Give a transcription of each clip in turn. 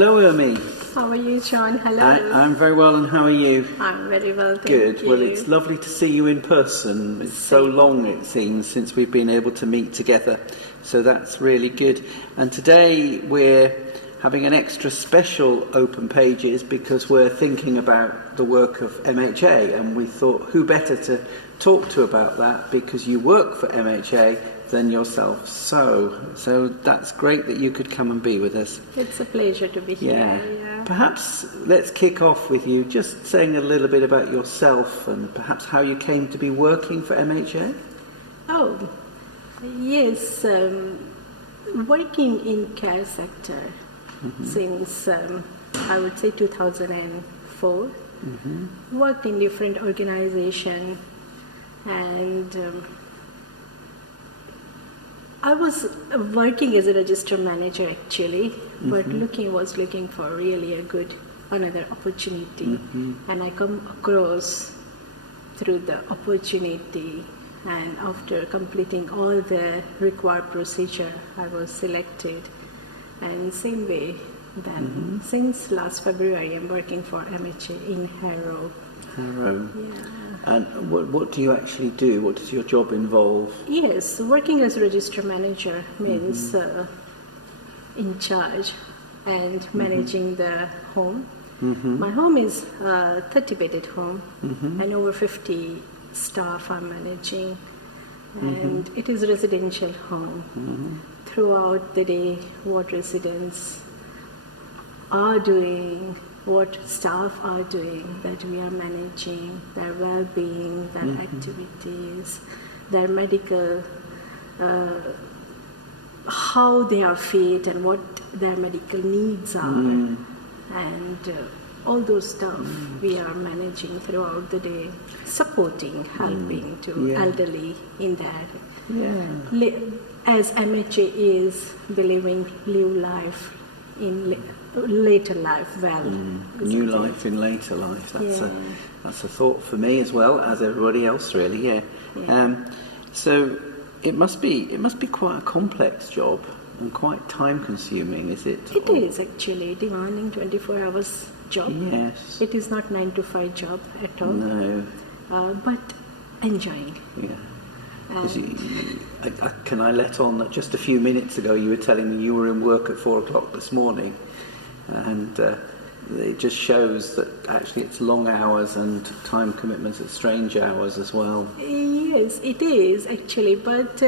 Hello, Urmi. How are you, John? Hello. I'm very well, and how are you? I'm very well, thank Good. you. Well, it's lovely to see you in person. It's so long, it seems, since we've been able to meet together. So that's really good. And today we're having an extra special Open Pages because we're thinking about the work of MHA, and we thought who better to talk to about that because you work for MHA than yourself. So that's great that you could come and be with us. It's a pleasure to be here. Yeah. Perhaps let's kick off with you just saying a little bit about yourself and perhaps how you came to be working for MHA. Oh, yes. Working in care sector since, I would say, 2004. Worked in different organizations, and I was working as a register manager actually, but was looking for really another opportunity, and I come across through the opportunity, and after completing all the required procedure, I was selected, and same way then since last February I'm working for MHA in Harrow. Harrow. Yeah. And what do you actually do? What does your job involve? Yes, working as a register manager means in charge and managing the home. My home is a 30-bedded home, and over 50 staff I'm managing. And it is a residential home. Throughout the day, what residents are doing, what staff are doing, that we are managing, their well-being, their activities, their medical, how they are fit and what their medical needs are, and all those stuff we are managing throughout the day, supporting, helping to elderly in their, as MHA is believing live life in later life well. New life in later life. That's a thought for me as well as everybody else, really. So it must be quite a complex job and quite time consuming, is it? It is actually demanding 24 hours job. Yes. It is not 9 to 5 job at all. No. But enjoying. Yeah. Can I let on that just a few minutes ago you were telling me you were in work at 4 o'clock this morning, and it just shows that actually it's long hours and time commitments at strange hours as well. Yes, it is actually, but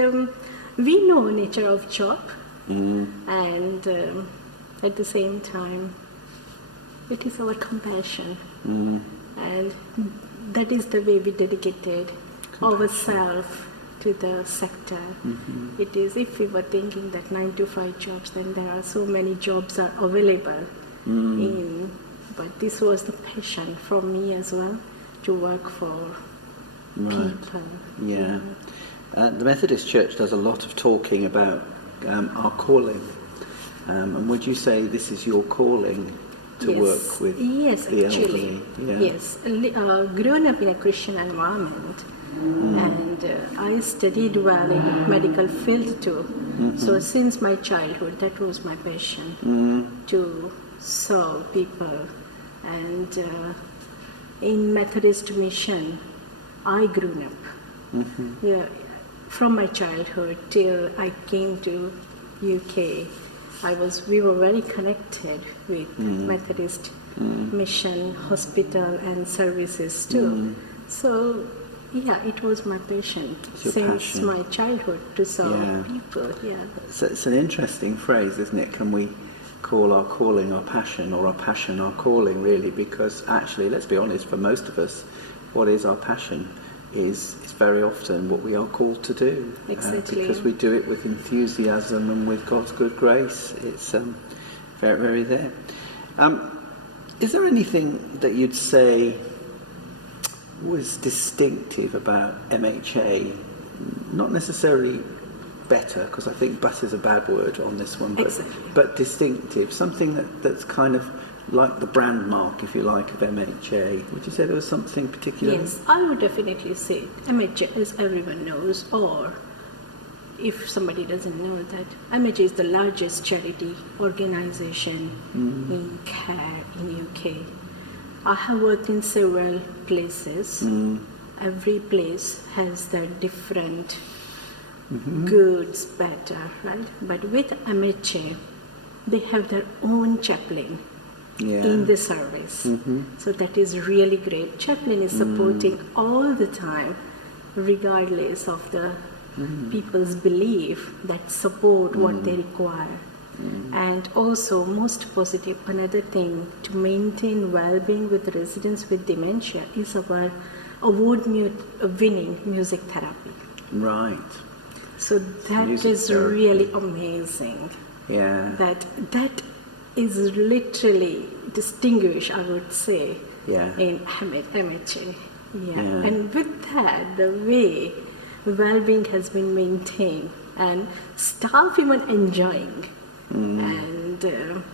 we know nature of job, and at the same time it is our compassion, and that is the way we dedicated ourselves to the sector. It is, if we were thinking that 9 to 5 jobs, then there are so many jobs are available but this was the passion for me as well, to work for people. The Methodist Church does a lot of talking about our calling, and would you say this is your calling to work with the elderly? Yes, grown up in a Christian environment, and I studied well in medical field too. So since my childhood, that was my passion, to serve people. And in Methodist mission, I grew up. From my childhood till I came to UK, we were very connected with Methodist mission, hospital and services too. So it was my passion since my childhood to serve people. So it's an interesting phrase, isn't it? Can we call our calling our passion, or our passion our calling, really? Because actually, let's be honest, for most of us, what is our passion is very often what we are called to do. Exactly. Because we do it with enthusiasm and with God's good grace. It's very, very there. Is there anything that you'd say was distinctive about MHA? Not necessarily better, because I think "but" is a bad word on this one, but distinctive, something that's kind of like the brand mark, if you like, of MHA. Would you say there was something particular? Yes, I would definitely say MHA, as everyone knows, or if somebody doesn't know that, MHA is the largest charity organization in care in UK. I have worked in several places. Every place has their different goods, better, right? But with MHA, they have their own chaplain in the service. So that is really great. Chaplain is supporting all the time, regardless of the people's belief, that support what they require. And also, most positive, another thing to maintain well-being with residents with dementia is our award-winning music therapy. Right. So that Music is therapy. really amazing. Yeah. That is literally distinguished, I would say, in MHA. Yeah. And with that, the way well-being has been maintained and staff even enjoying. And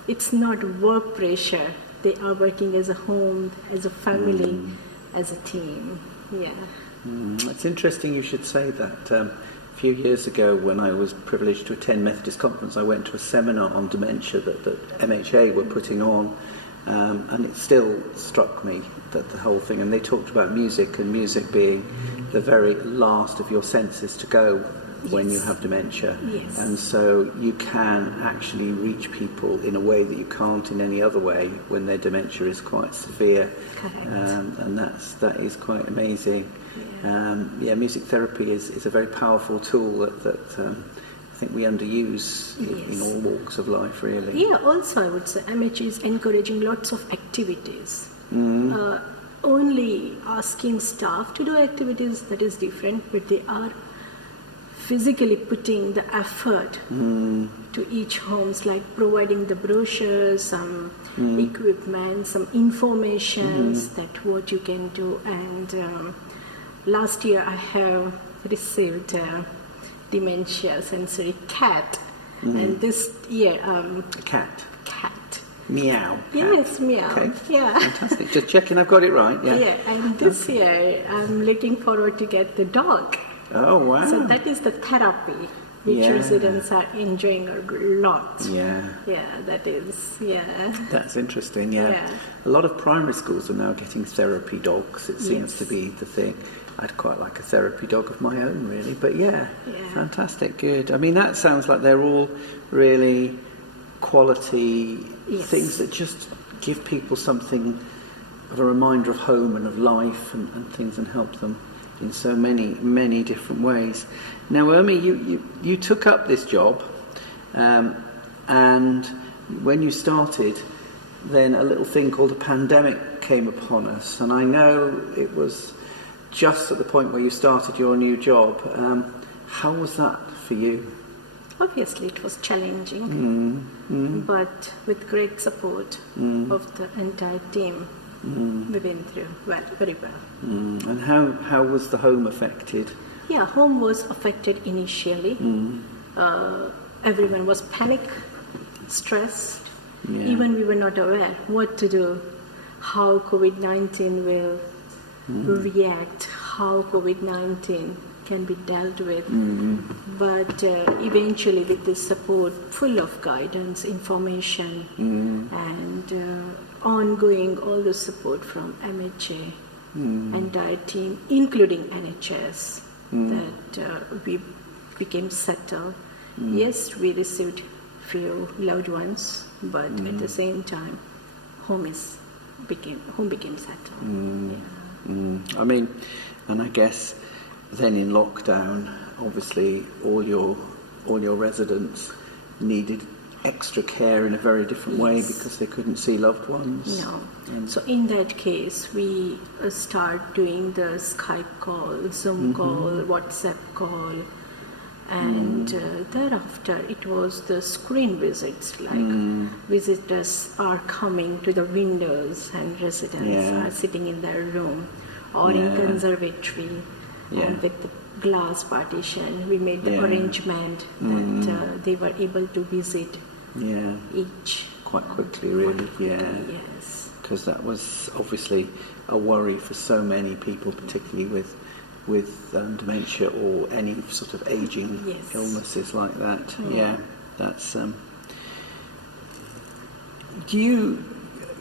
it's not work pressure. They are working as a home, as a family, as a team. Yeah. It's interesting you should say that. A few years ago, when I was privileged to attend Methodist Conference, I went to a seminar on dementia that MHA were putting on, and it still struck me, that the whole thing, and they talked about music, and music being the very last of your senses to go when you have dementia. Yes. And so you can actually reach people in a way that you can't in any other way when their dementia is quite severe. Correct. And that is quite amazing. Music therapy is a very powerful tool that I think we underuse in all walks of life, really. Yeah, also I would say MHA is encouraging lots of activities. Only asking staff to do activities, that is different, but they are physically putting the effort to each homes, like providing the brochures, some equipment, some informations that what you can do. And last year I have received dementia sensory cat, and this year A cat. Meow. Cat. Yes, meow. Okay. Yeah. Fantastic. Just checking I've got it right. Yeah. Yeah, and this year I'm looking forward to get the dog. Oh, wow. So that is the therapy which residents are enjoying a lot. Yeah. Yeah, that is, That's interesting, yeah. A lot of primary schools are now getting therapy dogs. It seems to be the thing. I'd quite like a therapy dog of my own, really. But fantastic, good. I mean, that sounds like they're all really quality things that just give people something of a reminder of home and of life and things, and help them in so many different ways. Now, Urmi, you took up this job, and when you started, then a little thing called a pandemic came upon us, and I know it was just at the point where you started your new job. How was that for you? Obviously it was challenging, but with great support of the entire team, we've been through very well. And how was the home affected? Yeah, home was affected initially. Everyone was panic, stressed. Even we were not aware what to do, how COVID-19 will react, how COVID-19 can be dealt with. But eventually, with this support, full of guidance, information, and ongoing all the support from MHA, entire team, including NHS, that we became settled. Yes, we received few loved ones, but at the same time, home became settled. I mean, and I guess then in lockdown, obviously all your residents needed extra care in a very different way because they couldn't see loved ones. No. So in that case, we start doing the Skype call, Zoom call, WhatsApp call, and thereafter it was the screen visits, like visitors are coming to the windows and residents are sitting in their room or in conservatory. And with the glass partition, we made the arrangement that they were able to visit each. Quite quickly, really, Yes. Because that was obviously a worry for so many people, particularly with dementia or any sort of aging Yes. illnesses like that. Mm. Yeah, that's.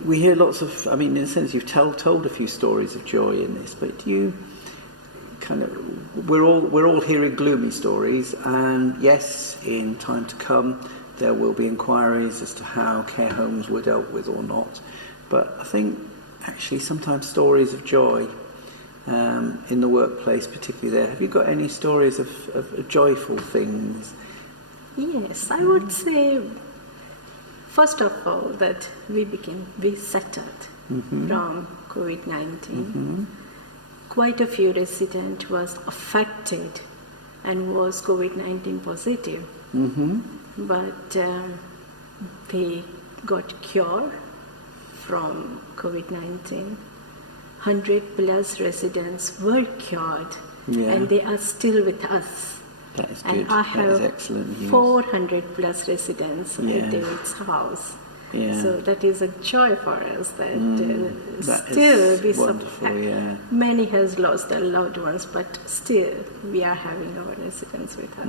We hear lots of. I mean, in a sense, you've told a few stories of joy in this, but do you kind of? We're all hearing gloomy stories, and yes, in time to come, there will be inquiries as to how care homes were dealt with or not. But I think actually sometimes stories of joy in the workplace, particularly there. Have you got any stories of joyful things? Yes, I would say, first of all, that we settled from COVID-19. Mm-hmm. Quite a few residents was affected and was COVID-19 positive. Mm-hmm. But they got cured from COVID-19. 100 plus residents were cured, Yeah. and they are still with us. That is And good. I That have is excellent news. 400 plus residents Yeah. at David's house. Yeah. So that is a joy for us that That still is we wonderful, yeah. Many has lost their loved ones, but still we are having our residents with us.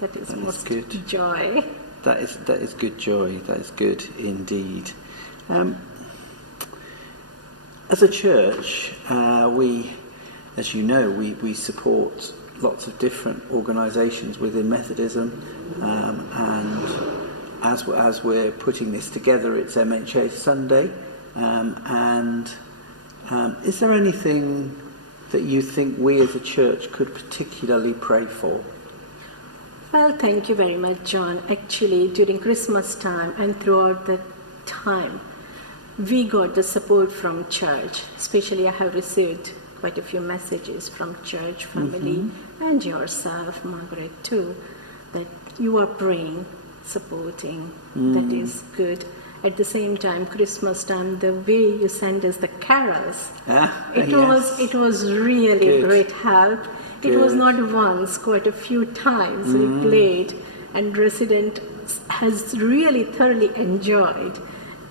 That is That is most good. joy. That is good joy. That is good indeed. As a church, we, as you know, we support lots of different organisations within Methodism, and as we're putting this together, it's MHA Sunday. Is there anything that you think we as a church could particularly pray for? Well, thank you very much, John. Actually, during Christmas time and throughout the time, we got the support from church. Especially, I have received quite a few messages from church family and yourself, Margaret, too, that you are praying, supporting. That is good. At the same time, Christmas time, the way you send us the carols, it was really Good. great help. It was not once, quite a few times we played, and resident has really thoroughly enjoyed,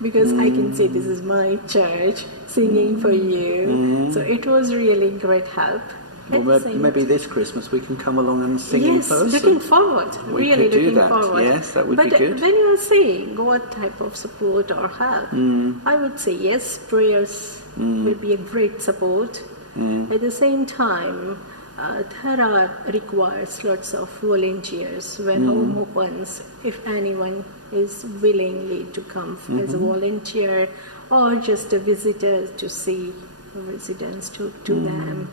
because I can say this is my church singing for you. So it was really great help. Well, maybe this Christmas we can come along and sing in person. Yes, looking forward. We really could do looking that. forward. Yes, that would be good. But when you are saying what type of support or help, I would say yes, prayers will be a great support. At the same time, there requires lots of volunteers. When home opens, if anyone is willingly to come as a volunteer or just a visitor to see residents, to them.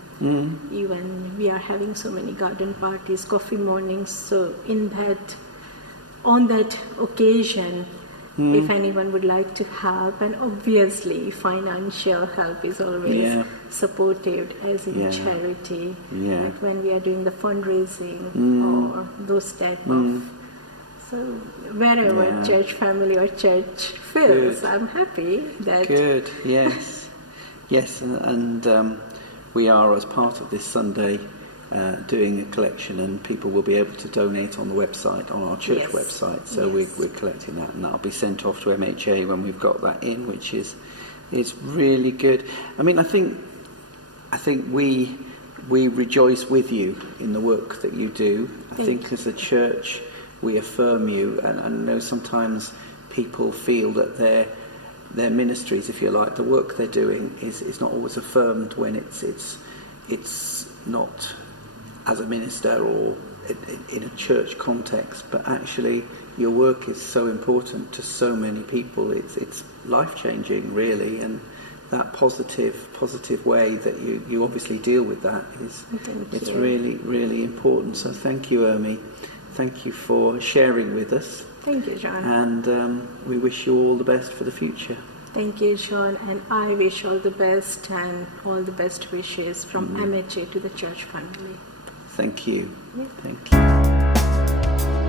Even we are having so many garden parties, coffee mornings, so on that occasion, if anyone would like to help, and obviously financial help is always supported as in charity, like when we are doing the fundraising or those type of. So wherever church family or church feels, I'm happy that. Good, yes. Yes, and we are, as part of this Sunday, doing a collection, and people will be able to donate on the website, on our church website. So we're collecting that, and that'll be sent off to MHA when we've got that in, which is really good. I mean, I think we rejoice with you in the work that you do. I think as a church we affirm you, and I know sometimes people feel that their ministries, if you like, the work they're doing is not always affirmed when it's not as a minister or in a church context, but actually your work is so important to so many people. It's life-changing, really, and that positive way that you obviously deal with that it's really, really important. So thank you, Urmi. Thank you for sharing with us. Thank you, John. And we wish you all the best for the future. Thank you, John, and I wish all the best and all the best wishes from MHA to the church family. Thank you. Yeah. Thank you.